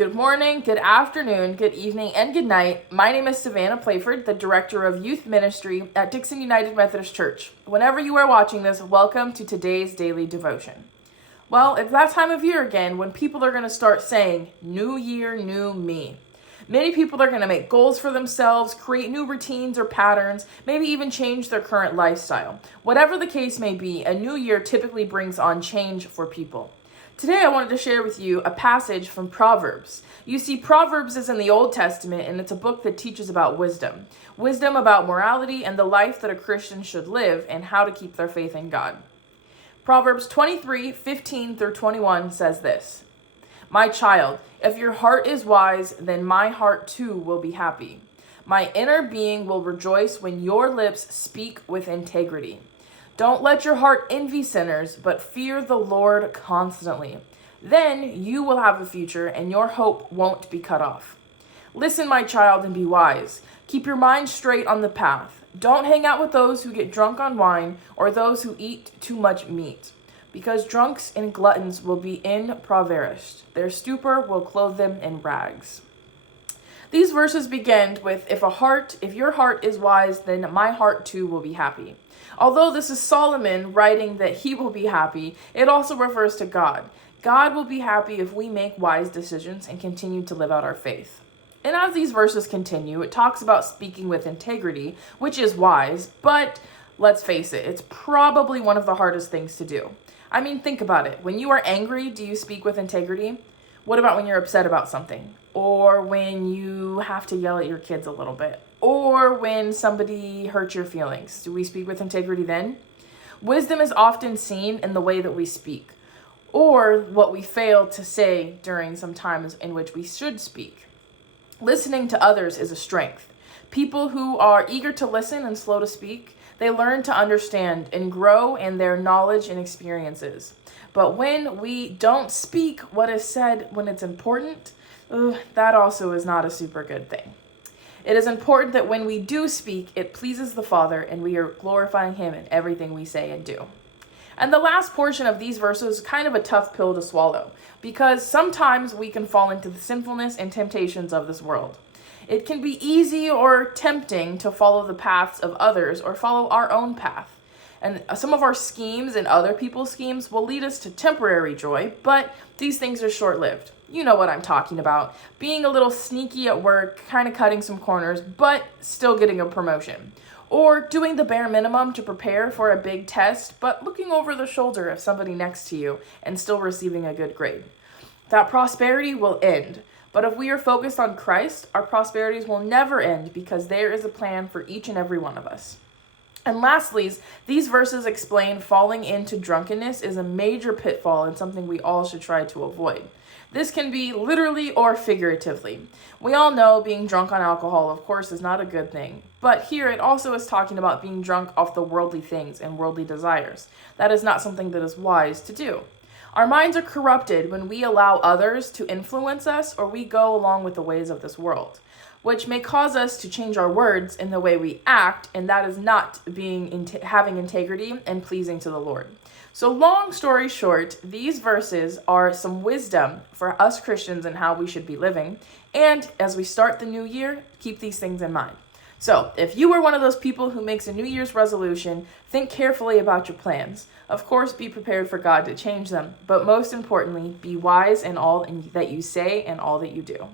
Good morning, good afternoon, good evening, and good night. My name is Savannah Playford, the Director of Youth Ministry at Dixon United Methodist Church. Whenever you are watching this, welcome to today's daily devotion. Well, it's that time of year again when people are going to start saying, "New year, new me." Many people are going to make goals for themselves, create new routines or patterns, maybe even change their current lifestyle. Whatever the case may be, a new year typically brings on change for people. Today I wanted to share with you a passage from Proverbs. You see, Proverbs is in the Old Testament, and it's a book that teaches about wisdom. Wisdom about morality and the life that a Christian should live and how to keep their faith in God. Proverbs 23:15-21 says this, "My child, if your heart is wise, then my heart too will be happy. My inner being will rejoice when your lips speak with integrity. Don't let your heart envy sinners, but fear the Lord constantly. Then you will have a future and your hope won't be cut off. Listen, my child, and be wise. Keep your mind straight on the path. Don't hang out with those who get drunk on wine or those who eat too much meat, because drunks and gluttons will be impoverished. Their stupor will clothe them in rags." These verses begin with, if your heart is wise, then my heart too will be happy. Although this is Solomon writing that he will be happy, it also refers to God. God will be happy if we make wise decisions and continue to live out our faith. And as these verses continue, it talks about speaking with integrity, which is wise, but let's face it, it's probably one of the hardest things to do. I mean, think about it. When you are angry, do you speak with integrity? What about when you're upset about something? Or when you have to yell at your kids a little bit? Or when somebody hurts your feelings? Do we speak with integrity then? Wisdom is often seen in the way that we speak, or what we fail to say during some times in which we should speak. Listening to others is a strength. People who are eager to listen and slow to speak, they learn to understand and grow in their knowledge and experiences. But when we don't speak what is said when it's important, that also is not a super good thing. It is important that when we do speak, it pleases the Father and we are glorifying Him in everything we say and do. And the last portion of these verses is kind of a tough pill to swallow, because sometimes we can fall into the sinfulness and temptations of this world. It can be easy or tempting to follow the paths of others or follow our own path. And some of our schemes and other people's schemes will lead us to temporary joy, but these things are short-lived. You know what I'm talking about. Being a little sneaky at work, kind of cutting some corners, but still getting a promotion. Or doing the bare minimum to prepare for a big test, but looking over the shoulder of somebody next to you and still receiving a good grade. That prosperity will end. But if we are focused on Christ, our prosperities will never end because there is a plan for each and every one of us. And lastly, these verses explain falling into drunkenness is a major pitfall and something we all should try to avoid. This can be literally or figuratively. We all know being drunk on alcohol, of course, is not a good thing. But here it also is talking about being drunk off the worldly things and worldly desires. That is not something that is wise to do. Our minds are corrupted when we allow others to influence us or we go along with the ways of this world, which may cause us to change our words in the way we act, and that is not having integrity and pleasing to the Lord. So long story short, these verses are some wisdom for us Christians and how we should be living, and as we start the new year, keep these things in mind. So if you are one of those people who makes a New Year's resolution, think carefully about your plans. Of course, be prepared for God to change them, but most importantly, be wise in all that you say and all that you do.